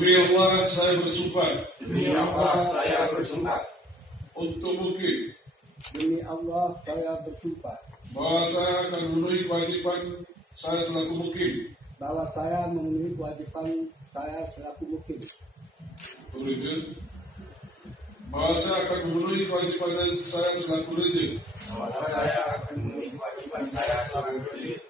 Demi Allah saya bersumpah. Demi Allah saya bersumpah. Untuk mungkin. Demi Allah saya bersumpah. Bahwa saya akan memenuhi kewajiban saya selaku mukim. Bahwa saya memenuhi kewajiban saya selaku mukim. Turijun. Bahwa saya akan memenuhi kewajiban saya selaku rejim. Bahwa saya akan memenuhi kewajiban saya selaku rejim.